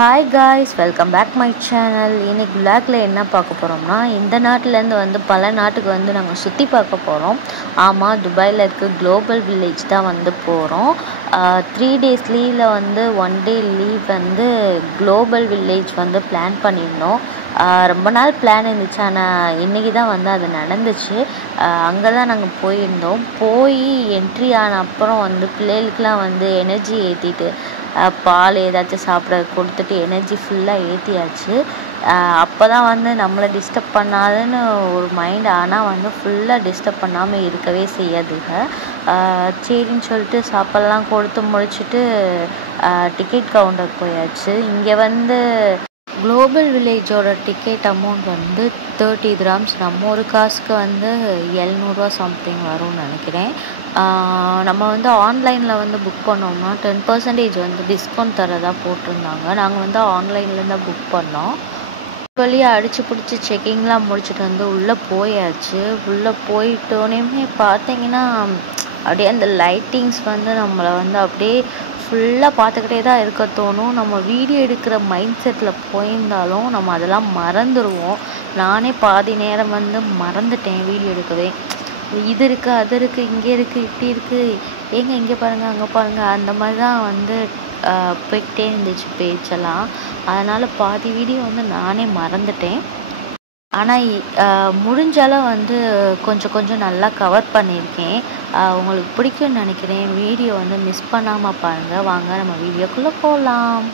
Hi guys, welcome back my channel. இன்னைக்கு விளாக்ல என்ன பார்க்க போகிறோம்னா, இந்த நாட்டிலேருந்து பல நாட்டுக்கு நாங்கள் சுற்றி பார்க்க போகிறோம். ஆமாம், துபாயில் இருக்க குளோபல் வில்லேஜ் தான் போகிறோம். 3 days லீவில் 1 day leave global village plan பண்ணியிருந்தோம். ரொம்ப நாள் பிளான் இருந்துச்சு, ஆனால் இன்றைக்கி தான் அது நடந்துச்சு. அங்கே தான் நாங்கள் போயிருந்தோம். போய் என்ட்ரி ஆன அப்புறம் பிள்ளைகளுக்கெலாம் எனர்ஜி ஏற்றிட்டு பால் ஏதாச்சும் சாப்பிட கொடுத்துட்டு எனர்ஜி ஃபுல்லாக ஏற்றியாச்சு. அப்போ தான் நம்மளை டிஸ்டர்ப் பண்ணாதுன்னு ஒரு மைண்ட். ஆனால் ஃபுல்லாக டிஸ்டர்ப் பண்ணாமல் இருக்கவே செய்யாதுங்க. சரின்னு சொல்லிட்டு சாப்பாடெல்லாம் கொடுத்து முடிச்சுட்டு டிக்கெட் கவுண்டர் போயாச்சு. இங்கே குளோபல் வில்லேஜோட டிக்கெட் அமௌண்ட் 30 dirhams. நம்ம ஒரு காசுக்கு 700 சம்திங் வரும்னு நினைக்கிறேன். நம்ம ஆன்லைனில் புக் பண்ணோம்னா 10% டிஸ்கவுண்ட் தரதாக போட்டிருந்தாங்க. நாங்கள் ஆன்லைனில் தான் புக் பண்ணோம். வழியாக அடித்து பிடிச்சி செக்கிங்லாம் முடிச்சுட்டு உள்ளே போயாச்சு. உள்ளே போயிட்டோன்னே பார்த்தீங்கன்னா அப்படியே அந்த லைட்டிங்ஸ் நம்மளை அப்படியே ஃபுல்லாக பார்த்துக்கிட்டே தான் இருக்க தோணும். நம்ம வீடியோ எடுக்கிற மைண்ட் செட்டில் போயிருந்தாலும் நம்ம அதெல்லாம் மறந்துடுவோம். நானே பாதி நேரம் மறந்துட்டேன் வீடியோ எடுக்கவே. இது இருக்குது, அது இருக்குது, இங்கே இருக்குது, இப்படி இருக்குது, ஏங்க இங்கே பாருங்கள், அங்கே பாருங்கள், அந்த மாதிரி தான் போய்கிட்டே இருந்துச்சு பேச்செல்லாம். அதனால் பாதி வீடியோ நானே மறந்துட்டேன். ஆனால் முடிஞ்சாலும் கொஞ்சம் கொஞ்சம் நல்லா கவர் பண்ணியிருக்கேன். உங்களுக்கு பிடிக்கும்னு நினைக்கிறேன். வீடியோ மிஸ் பண்ணாமல் பாருங்கள். வாங்க நம்ம வீடியோக்குள்ளே போகலாம்.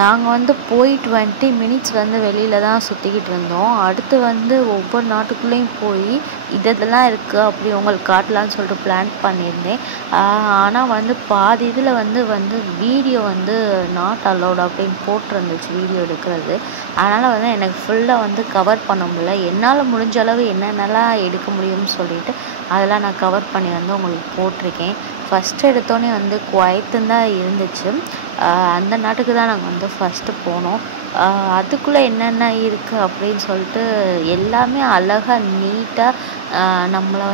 நாங்கள் போய் 20 minutes வெளியில் தான் சுற்றிக்கிட்டு இருந்தோம். அடுத்து ஒவ்வொரு நாட்டுக்குள்ளேயும் போய் இதெல்லாம் இருக்குது அப்படி உங்களுக்கு காட்டலான்னு சொல்லிட்டு பிளான் பண்ணியிருந்தேன். ஆனால் பாதி இதில் வீடியோ நாட் அலோட் அப்படின்னு போட்டிருந்துச்சு வீடியோ எடுக்கிறது. அதனால் எனக்கு ஃபுல்லாக கவர் பண்ண முடியல. என்னால் முடிஞ்ச அளவு என்னென்னலாம் எடுக்க முடியும்னு சொல்லிட்டு அதெல்லாம் நான் கவர் பண்ணி உங்களுக்கு போட்டிருக்கேன். ஃபஸ்ட்டு எடுத்தோடனே குவைத்துன்னு தான் இருந்துச்சு. அந்த நாட்டுக்கு தான் நாங்கள் ஃபஸ்ட்டு போனோம். அதுக்குள்ளே என்னென்ன இருக்குது அப்படின்னு சொல்லிட்டு எல்லாமே அழகாக நீட்டாக நம்மளை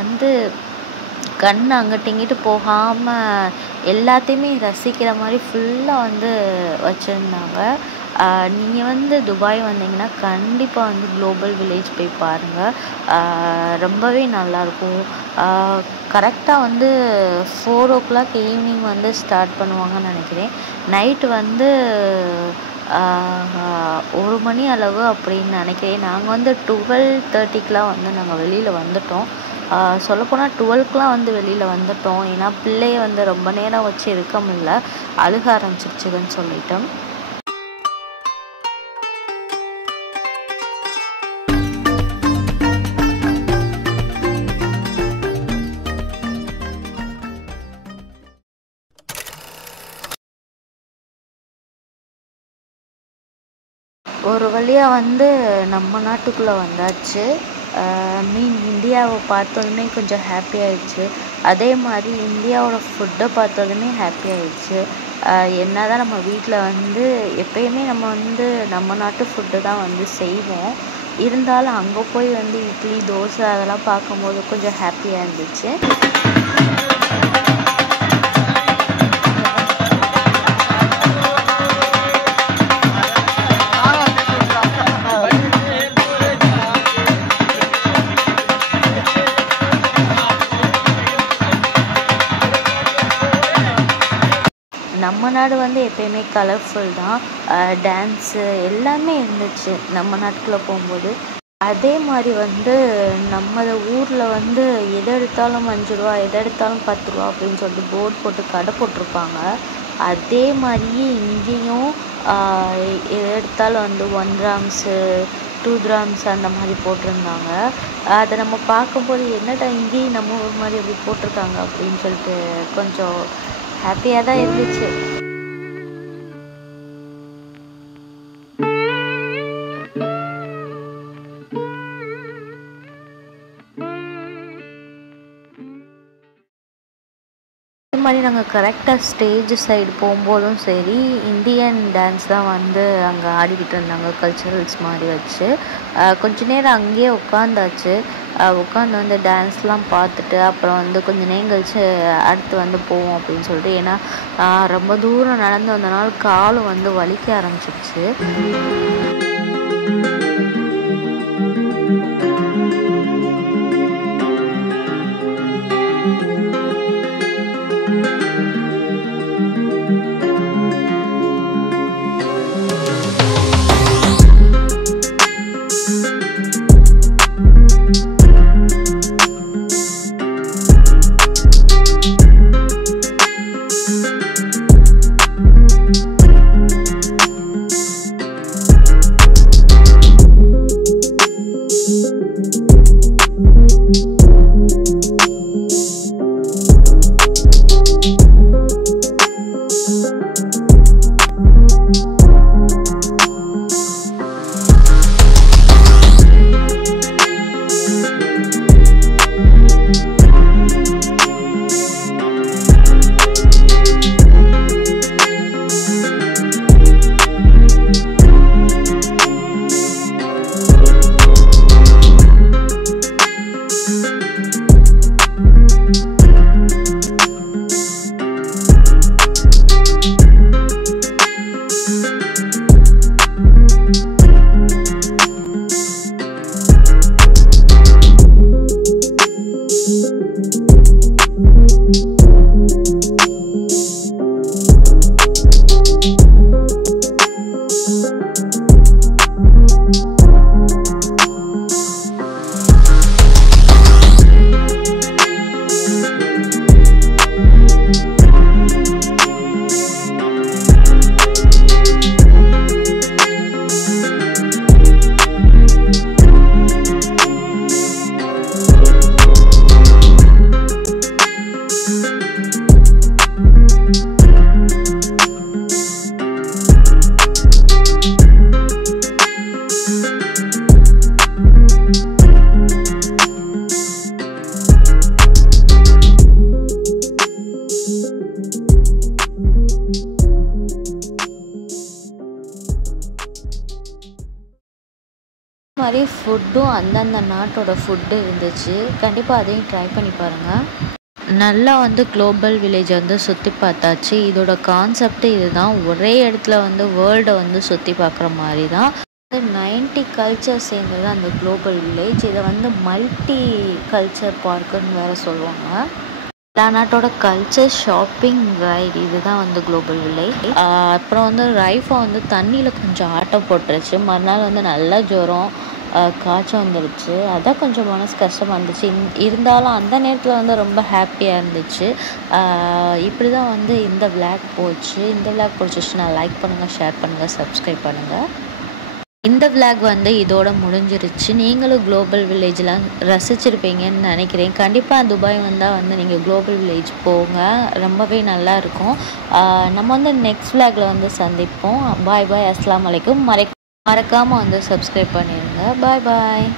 கண் அங்கிட்டு இங்கிட்டு போகாமல் எல்லாத்தையுமே ரசிக்கிற மாதிரி ஃபுல்லாக வச்சுருந்தாங்க. நீங்கள் துபாய் வந்தீங்கன்னா கண்டிப்பாக குளோபல் வில்லேஜ் போய் பாருங்கள். ரொம்பவே நல்லாயிருக்கும். கரெக்டாக 4 o'clock ஈவினிங் ஸ்டார்ட் பண்ணுவாங்கன்னு நினைக்கிறேன். நைட்டு 1 மணி அளவு அப்படின்னு நினைக்கிறேன். நாங்கள் 12:30க்கெலாம் நாங்கள் வெளியில் வந்துட்டோம். சொல்லப்போனால் 12க்குலாம் வெளியில் வந்துட்டோம். ஏன்னா பிள்ளைய ரொம்ப நேரம் வச்சு இருக்க முடியல, அழுக ஆரம்பிச்சிருச்சுன்னு சொல்லிட்டோம். ஒரு வழியாக நம்ம நாட்டுக்குள்ளே வந்தாச்சு. இந்தியாவை பார்த்தோன்னே கொஞ்சம் ஹாப்பி ஆயிடுச்சு. அதே மாதிரி இந்தியாவோட ஃபுட்டை பார்த்ததுமே ஹாப்பி ஆயிடுச்சு. என்னதான் நம்ம வீட்டில் வந்து எப்பயுமே நம்ம வந்து நம்ம நாட்டு ஃபுட்டு தான் வந்து செய்வோம். இருந்தாலும் அங்கே போய் வந்து இட்லி தோசை அதெல்லாம் பார்க்கும்போது கொஞ்சம் ஹாப்பியாக இருந்துச்சு. நம்ம நாடு வந்து எப்பயுமே கலர்ஃபுல் தான். டான்ஸு எல்லாமே இருந்துச்சு நம்ம நாட்டுக்குள்ளே போகும்போது. அதே மாதிரி வந்து நம்ம ஊரில் வந்து எதை எடுத்தாலும் 5 ரூபா, எதை எடுத்தாலும் 10 ரூபா அப்படின்னு சொல்லிட்டு போர்டு போட்டு கடை போட்டிருப்பாங்க. அதே மாதிரியே இங்கேயும் எதை எடுத்தாலும் வந்து 1 கிராம்ஸு 2 கிராம்ஸ் அந்த மாதிரி போட்டிருந்தாங்க. அதை நம்ம பார்க்கும்போது என்னடா இங்கேயும் நம்ம ஊர் மாதிரி அப்படி போட்டிருக்காங்க அப்படின்னு சொல்லிட்டு கொஞ்சம் ஹாப்பியாக தான் இருந்துச்சு. இது மாதிரி நாங்கள் கரெக்டாக ஸ்டேஜ் சைடு போகும்போதும் சரி, இந்தியன் டான்ஸ் தான் வந்து அங்கே ஆடிக்கிட்டு இருந்தாங்க, கல்ச்சுரல்ஸ் மாதிரி வச்சு. கொஞ்ச நேரம் அங்கேயே உட்காந்தாச்சு. உட்காந்து வந்து டான்ஸ்லாம் பார்த்துட்டு அப்புறம் வந்து கொஞ்சம் நேரம் கழிச்சு அடுத்து வந்து போவோம் அப்படின்னு சொல்லிட்டு. ஏன்னா ரொம்ப தூரம் நடந்து வந்தனால காலும் வந்து வலிக்க ஆரம்பிச்சிடுச்சு. மாதிரி ஃபுட்டும் அந்தந்த நாட்டோட ஃபுட்டு இருந்துச்சு. கண்டிப்பாக அதையும் ட்ரை பண்ணி பாருங்கள். நல்லா வந்து குளோபல் வில்லேஜ் வந்து சுற்றி பார்த்தாச்சு. இதோட கான்செப்ட் இதுதான். ஒரே இடத்துல வந்து வேர்ல்டை வந்து சுற்றி பார்க்குற மாதிரி தான். 90 கல்ச்சர் சேர்ந்தது அந்த குளோபல் வில்லேஜ். இதை வந்து மல்டி கல்ச்சர் பார்க்குன்னு வேறு சொல்லுவாங்க. எல்லா நாட்டோட கல்ச்சர் ஷாப்பிங் ரைட் இதுதான் வந்து குளோபல் வில்லேஜ். அப்புறம் வந்து ரைஃபா வந்து தண்ணியில் கொஞ்சம் ஆட்டம் போட்டுருச்சு. மறுநாள் வந்து நல்லா ஜுரம் காய்ச்சல் வந்துருச்சு. அதான் கொஞ்சம் மனசு கஷ்டமாக இருந்துச்சு. இருந்தாலும் அந்த நேரத்தில் வந்து ரொம்ப ஹாப்பியாக இருந்துச்சு. இப்படி தான் வந்து இந்த விளாக் போச்சு. இந்த விளாக் பிடிச்சிச்சுன்னா லைக் பண்ணுங்கள், ஷேர் பண்ணுங்கள், சப்ஸ்கிரைப் பண்ணுங்கள். இந்த விளாக் வந்து இதோட முடிஞ்சிருச்சு. நீங்களும் குளோபல் வில்லேஜ்லாம் ரசிச்சிருப்பீங்கன்னு நினைக்கிறேன். கண்டிப்பாக துபாய் வந்தால் வந்து நீங்கள் குளோபல் வில்லேஜ் போங்க, ரொம்பவே நல்லாயிருக்கும். நம்ம வந்து நெக்ஸ்ட் விளாகில் வந்து சந்திப்போம். பாய் பாய், அஸ்ஸலாமு அலைக்கும். மறக்காமல் வந்து சப்ஸ்கிரைப் பண்ணிடுங்க. பாய் பாய்.